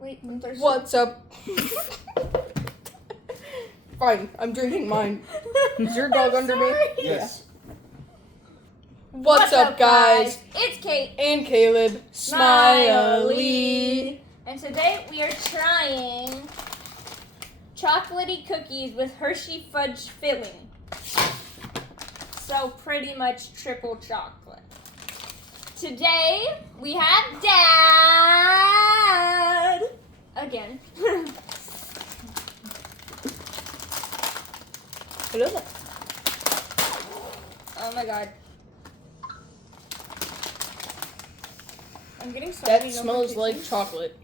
Wait, I'm thirsty. What's up? Fine, I'm drinking mine. Is your dog under me? Yes. What's up, guys? It's Kate And Caleb. Smiley. And today we are trying chocolatey cookies with Hershey Fudge filling. So pretty much triple chocolate. Today we have Dad again. Hello. Oh my god. I'm getting so That many smells like notifications. chocolate.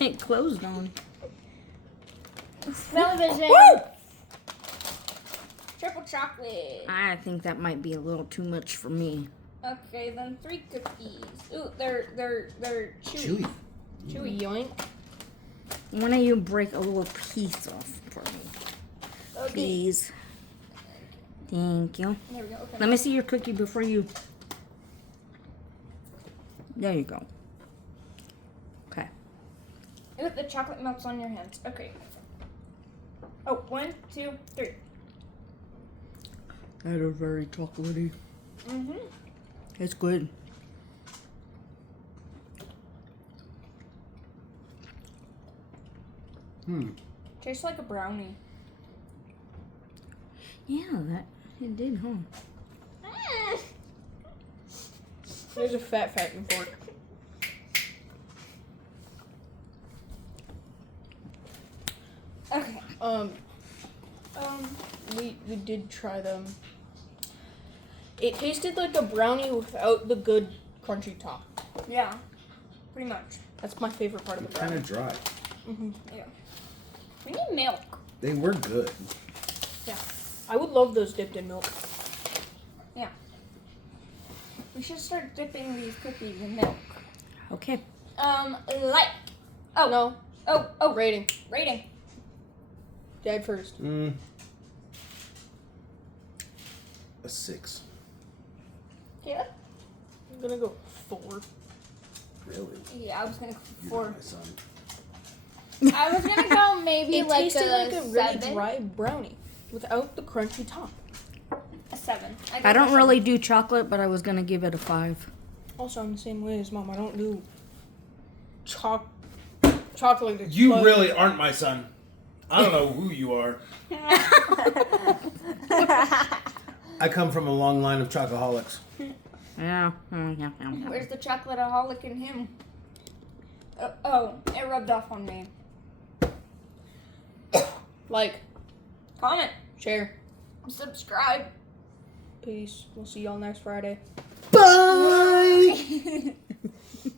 It closed on. Smell vision. Woo! Triple chocolate. I think that might be a little too much for me. Okay, then 3 cookies. Ooh, they're chewy. Chewy. Yoink. Why don't you break a little piece off for me, Okay. please? Thank you. There we go. Okay. Let me see your cookie before you. There you go. Okay. Ooh, the chocolate melts on your hands. Okay. Oh, 1, 2, 3. That is very chocolatey. Mm-hmm. It's good. Tastes like a brownie. Yeah, that it did, huh? There's a fat fattening fork. Okay. We did try them. It tasted like a brownie without the good crunchy top. Yeah. Pretty much. That's my favorite part of the Kind brownie. of dry. Mm-hmm. Yeah. We need milk. They were good. Yeah. I would love those dipped in milk. Yeah. We should start dipping these cookies in milk. Okay. Like. Oh. No. Oh. Rating. Rating. Dad first. A 6. Caleb? I'm gonna go 4. Really? Yeah, I was gonna go You're 4. not my son. I was gonna go maybe It like tasted like a really 7. dry brownie without the crunchy top. A 7. I don't really do chocolate, but I was gonna give it a 5. Also, I'm the same way as Mom. I don't do chocolate. That's You fudge. really aren't my son. I don't know who you are. I come from a long line of chocoholics. Yeah. Where's the chocolate-aholic in him? Oh, it rubbed off on me. Like, Comment, share, subscribe. peace. We'll see y'all next Friday. Bye!